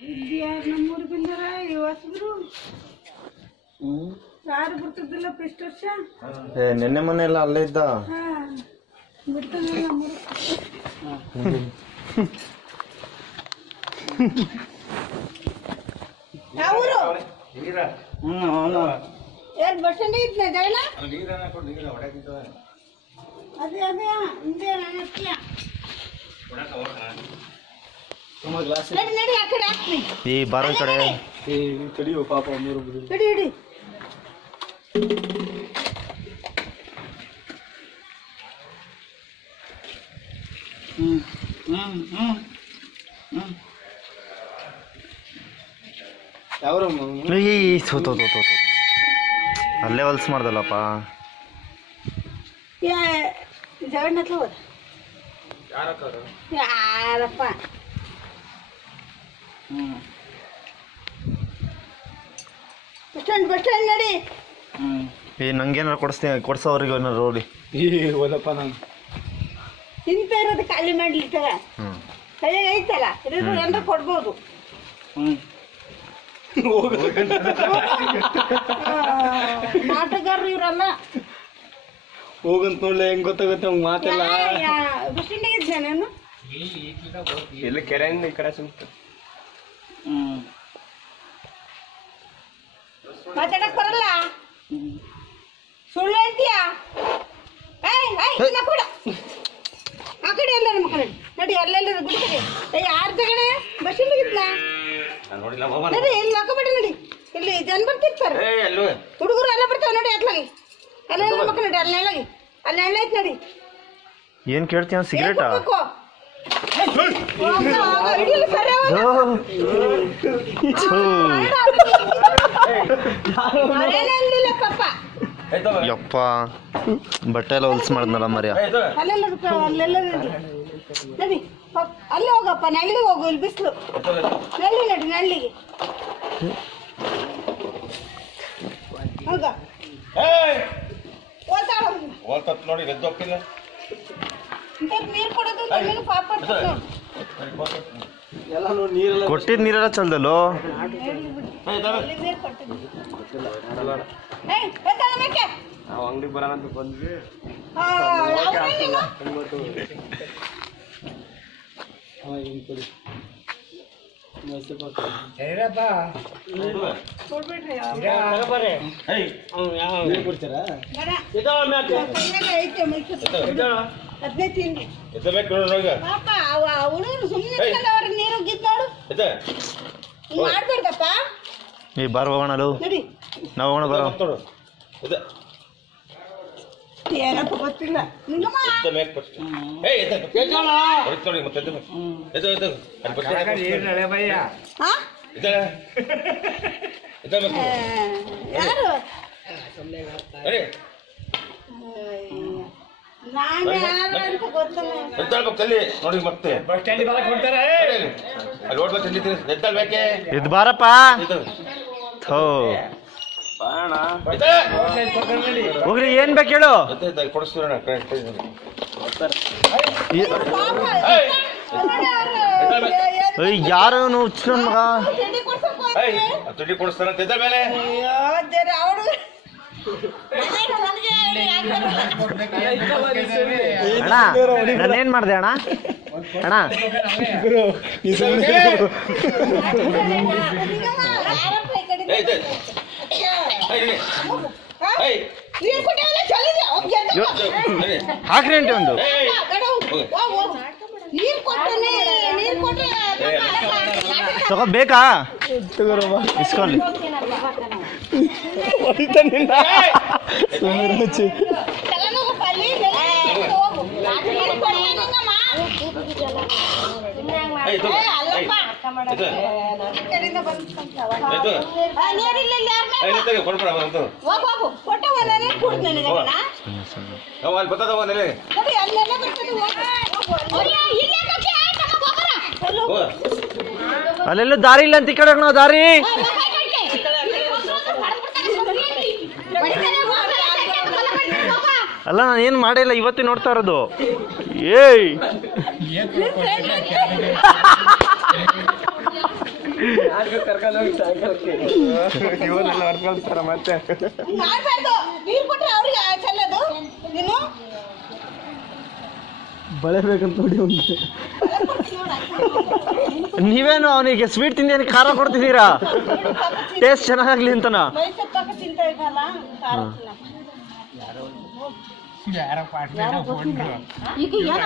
ನಮ್ಮೂರು ಬಂದಾರ ಹೊಸಬ್ರು ಯಾರು ಬರ್ತಿದ್ದಿಲ್ಲ ಎಷ್ಟು ವರ್ಷ ನಿನ್ನೆ ಮೊನ್ನೆ ಎಲ್ಲ ಅಲ್ಲೇ ಇದ್ದ ಬಿಡ್ತದ ನಮ್ಮೂರು ಯಾವೂರು ಏನ್ ಬಸ್ ಸ್ಟ್ಯಾಂಡ್ ಇದ್ನ ಜಗನ ಅದೇ ಅದೇ ಹಿಂದೆ ನಾನು ನಡಿ ನಡಿ ಆ ಕಡೆ ಹಾಕ್ತೀನಿ ಈ ಬಾರೋ ಕಡೆ ತಡಿಯೋ ಪಾಪ ಮೂರು ಹಿಡಿ ಹಿಡಿ ಯಾವ ಅಲ್ಲೇ ಹೊಲ್ಸ್ ಮಾಡ್ದಲ್ಲಪ್ಪ ಜಗಣ್ಣ ಹತ್ರ ಹೋದ ಯಾರಪ್ಪ ಬಸ್ ಸ್ಟ್ಯಾಂಡ್ ನಡಿ ನಂಗೇನಾರು ಕೊಡ್ಸೋ ಅವ್ರಿಗೆ ಏನಾರು ರೋಡಿ ಹೋದಪ್ಪ ನಾನು ಇಂತ ಇರೋದು ಖಾಲಿ ಮಾಡ್ಲಿಕ್ಕೆ ಕೈಯಾಗ ಐತಲ್ಲ ಇರೋದು ಏನಾರ ಕೊಡ್ಬೋದು ನಾಟಗಾರರು ಇವ್ರಲ್ಲ ಹೋಗಂತ ನೋಡ್ಲೆ ಹೆಂಗ್ ಗೊತ್ತಾಗುತ್ತೆ ಹಂಗ ಮಾತೆಲ್ಲ ಬಸ್ ಸ್ಟ್ಯಾಂಡಿಗೆ ಇದ್ದೆ ನಾನು ಎಲ್ಲ ಕೆರೆಯಿಂದ ಈ ಕಡೆ ಸುತ್ತ ಮಾತಾಡಕ್ ಬರಲ್ಲ ಸುಳ್ಳು ಹೇಳ್ತೀಯಾ ಕೂಡ ಆ ಕಡೆ ಎಲ್ಲರೂ ಮಕ್ಕಳು ನಡಿ ಅಲ್ಲೆಲ್ಲರೂ ಬಿಡ್ತಾರೆ ಯಾರು ತಗಣೆ ಬಸ್ ಸ್ಟ್ಯಾಂಡಿಗೆ ಇದ್ನ ನಡಿ ಇಲ್ಲಿ ಹಾಕೋಬೇಡಿ ನಡಿ ಇಲ್ಲಿ ಜನ ಬರ್ತಿರ್ತಾರೆ ಹುಡುಗರು ಎಲ್ಲ ಬರ್ತಾವೆ ನೋಡಿ ಅತ್ಲಾಗಿ ಅಲ್ಲೆಲ್ಲ ಮಕ್ಕಳು ನಡಿ ಅಲ್ಲಿ ನೆಳ್ಳಗಿ ಅಲ್ಲಿ ನೆಳ್ಳ ಐತೆ ನಡಿ ಏನ್ ಕೇಳ್ತೀಯ ಸಿಗರೇಟಾ ಯಪ್ಪ ಬಟ್ಟೆ ಎಲ್ಲ ಹೊಲ್ಸ್ ಮಾಡಿದ್ನಲ್ಲ ಮರ್ಯ ನಡಿ ಅಲ್ಲಿ ಹೋಗಪ್ಪ ನಳ್ಳಿಗೆ ಹೋಗು ಇಲ್ಲಿ ಬಿಸಿಲು ನಳ್ಳಿ ನಡಿ ನಳ್ಳಿಗೆ ಹೋಗ ನೋಡಿ ಎದ್ದೋಗ್ತಿಲ್ಲ ನೀರು ಕೊಡೋದು ನಮಗೆ ಪಾಪ ಕೊಟ್ಟಿದ್ ನೀರೆಲ್ಲ ಚಲ್ದಲ್ಲೋ ನಾವು ಅಂಗಡಿಗೆ ಬರೋಣ ಅಂತ ಬಂದ್ವಿ ಮಾಡ್ಬೇಡ್ದಪ್ಪ ಈ ಬಾರ್ ಹೋಗೋಣಲು ನಾವು ಹೋಗೋಣ ಬರೋ ಏನಪ್ಪ ಗೊತ್ತಿಲ್ಲ ಯಾರು ನೋಡಿ ಮತ್ತೆ ಇದು ಬಾರಪ್ಪ ಹೋಗ್ರಿ ಏನ್ ಬೇಕು ಹೇಳು ಯಾರು ಹುಚ್ಚ ಮಗ ತುಡಿ ಕೊಡಿಸ್ತಾರಂತ ಮೇಲೆ ಅಣ್ಣ ನಾನೇನ್ ಮಾಡ್ದೆ ಅಣ್ಣ ಅಣ್ಣ ಹಾಕ್ರಿ ಅಂಟಿ ಒಂದು ತಗೋ ಬೇಕಾ ಇಸ್ಕೊಳ್ಳಿ ಅಲ್ಲೆಲ್ಲ ದಾರಿ ಇಲ್ಲ ಅಂತ ಈ ಕಡೆ ನಾವು ದಾರಿ ಅಲ್ಲ ನಾನು ಏನು ಮಾಡಿಲ್ಲ ಇವತ್ತೇ ನೋಡ್ತಾ ಇರೋದು ಏಯ್ ಇವನ್ನೆಲ್ಲ ಹೊಡ್ಕೊಳ್ತಾರ ಮತ್ತೆ ಮಾಡ್ಬಾರ್ದು. ನೀರ್ ಕೊಟ್ರೆ ಅವ್ರಿಗೆ ಚೆಲ್ಲದು ನೀನು ಬಳೆ ಬೇಕಂತ ನೋಡಿ ಒಂದು ನೀವೇನು ಅವನಿಗೆ ಸ್ವೀಟ್ ತಿಂದೇನು ಖಾರ ಕೊಡ್ತಿದ್ದೀರಾ ಟೇಸ್ಟ್ ಚೆನ್ನಾಗ್ಲಿ ಅಂತನಾ? ಮೈಸೂರು ಪಾಕ ತಿಂತ ಇದ್ದಲ್ಲ ಖಾರ ಈಗ ಏನು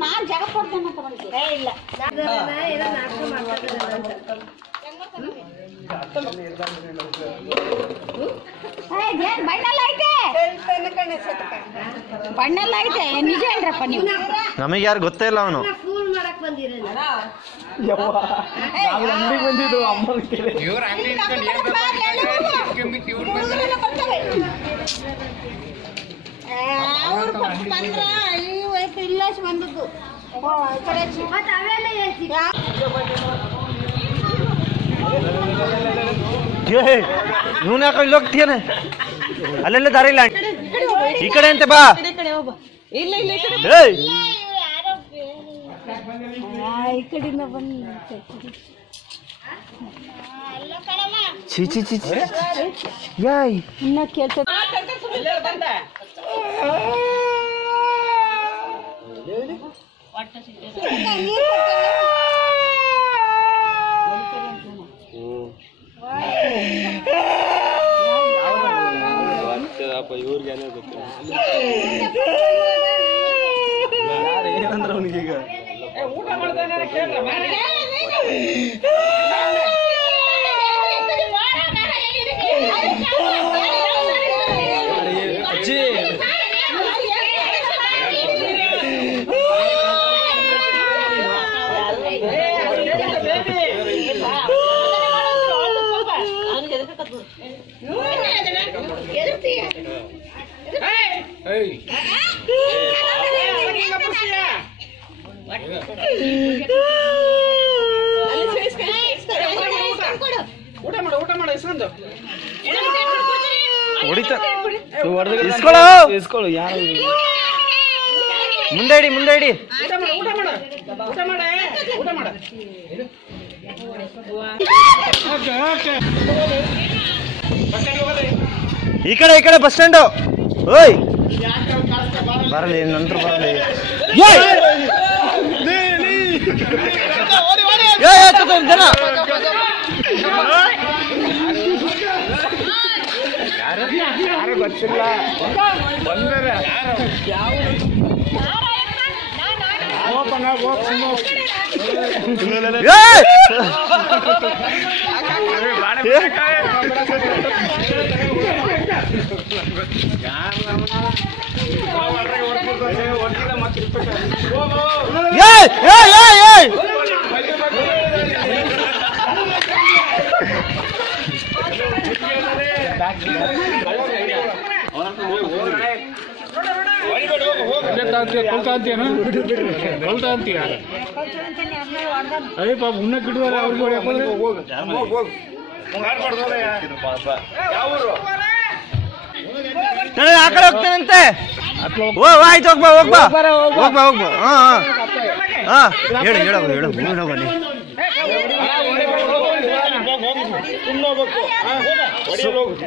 ನಾನು ಜಾಗ ಕೊಡ್ತೇನೆ ಅಂತ ಬಂದೆ ಇಲ್ಲ ಬಣ್ಣಲ್ಲ ಐತೆ ಬಣ್ಣಲ್ಲ ಐತೆ ನಿಜ ಹೇಳ್ರಪ್ಪ ನೀವು. ನಮಗೆ ಯಾರು ಗೊತ್ತೇ ಇಲ್ಲ ಅವನು. ಬಂದಿದ್ದು ಅಮ್ಮ ಅವ್ರು ಬಂದ್ರ ಈ ವಯಸ್ಸು ಇಲ್ಲ ಬಂದದ್ದು ಇವನು ಯಾಕೆ ಇಲ್ಲಿ ಹೋಗ್ತೀಯಾನೆ? ಅಲ್ಲೆಲ್ಲ ದಾರಿ ಇಲ್ಲ, ಈ ಕಡೆ ಅಂತೆ ಬಾ. ಇಲ್ಲ ಇಲ್ಲ ಏಯ್ ಈ ಕಡೆಯಿಂದ ಬಂದು ಚೀ ಚಿ ಚಿ ಚಿ ಯಾಯ್ ಇನ್ನ ಕೇಳ್ತದೆ ಇವ್ರಿಗೆ ಏನಂದ್ರೆ ಅವನಿಗೀಗ ಅಜ್ಜಿ ಇಸ್ಕೊಳ್ಳು. ಯಾರು ಮುಂದೆ ಇಡಿ, ಮುಂದೆ ಇಡಿ. ಈ ಕಡೆ ಈ ಕಡೆ ಬಸ್ ಸ್ಟ್ಯಾಂಡು. ಓಯ್ ಬರಲಿ, ನಂತರ ಬರಲಿ. ಜನ ಯಾರು ಗೊತ್ತಿಲ್ಲ ಬಂದರೆ ಅದೇ ಪಾಪ ಉಣ್ಣ ಕಿಡುವರೆ ಅವ್ರಿಗೆ ಆ ಕಡೆ ಹೋಗ್ತೇನಂತೆ. ಆಯ್ತು, ಹೋಗ್ಬಾ ಹೋಗ್ಬಾ ಹೋಗ್ಬಾ ಹೋಗ್ಬಾ. ಹಾ ಹೇಳು ಹೇಳು ಹೇಳು ಹೇಳು ಬನ್ನಿ.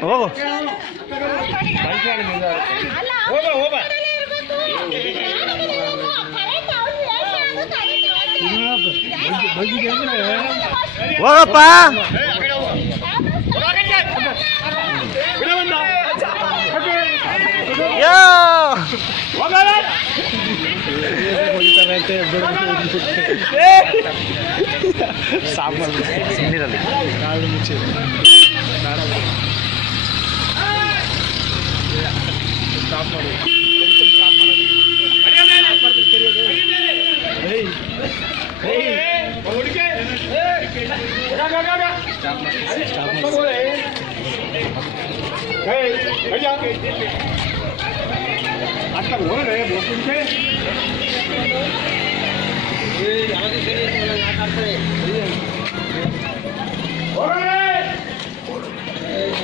ಹೋಗು ಹೋಗಪ್ಪ. ನೀರಲ್ಲಿ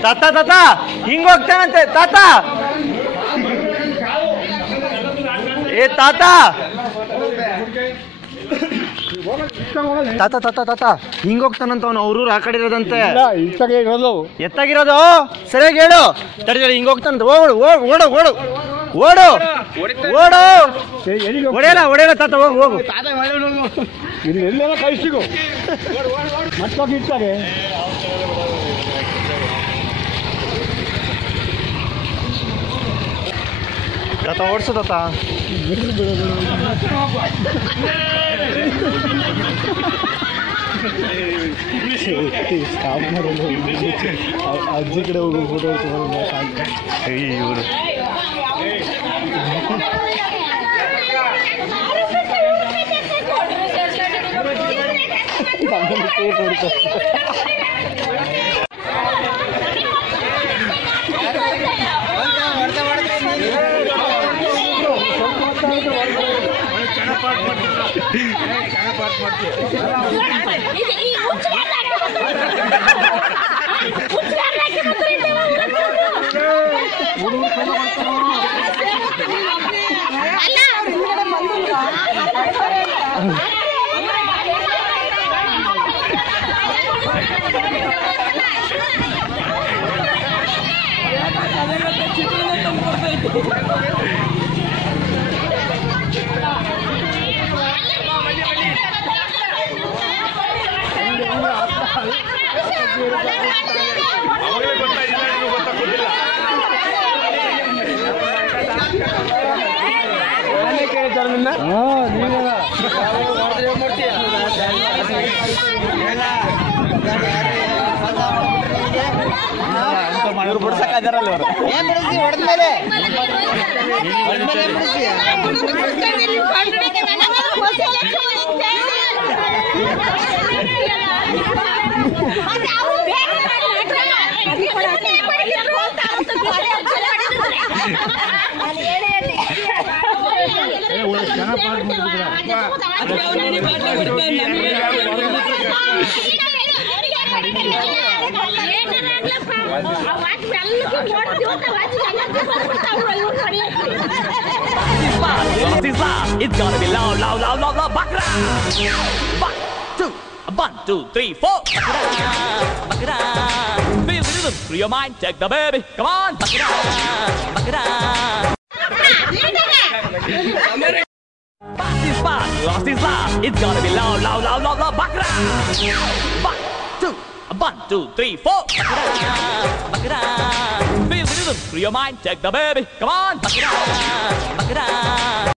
ತಾತ ತಾತ ಹಿಂಗ್ ಹೋಗ್ತಾನಂತೆ ತಾತ. ಏ ತಾತ ತಾತ ತಾತ ತಾತ ಹಿಂಗ್ ಹೋಗ್ತಾನಂತ ಅವನು ಅವ್ರೂರು ಆ ಕಡೆ ಇರೋದಂತೆ. ಇತ್ತಾಗೆ ಇರೋದು. ಎತ್ತಾಗಿರೋದು ಸರಿಯಾಗಿ ಹೇಳು. ತಡಿ ತಡಿ ಹಿಂಗ್ ಹೋಗ್ತಾನಂತ. ಓಡು ಓಡು ಓಡು ಓಡು ಓಡು. ಹೊಡೆಯಲ್ಲ ತಾತ, ಹೋಗು ಹೋಗು. ಇಲ್ಲಿ ಎಲ್ಲೆಲ್ಲ ಕೈ ಸಿಗು ಮತ್ತೋಗಿ ಇರ್ತಾರೆ. ತಾತ ಓಡಿಸು ತಾತ. ಅಜ್ಜಿ ಕಡೆ ಹೋಗಿ ಫೋಟೋ ಇವರು It's gonna be loud, loud, loud, loud, loud. Bakra! 1, 2, 3, 4. Bakra! Feel the rhythm through your mind. Take the baby. Come on, Bakra! Bakra! Fast is fast, lost is lost. It's gonna be loud, loud, loud, loud, loud. Bakra! 1, 2, 3, 4. Bakra! Feel the rhythm through your mind. Take the baby. Come on, Bakra! Bakra!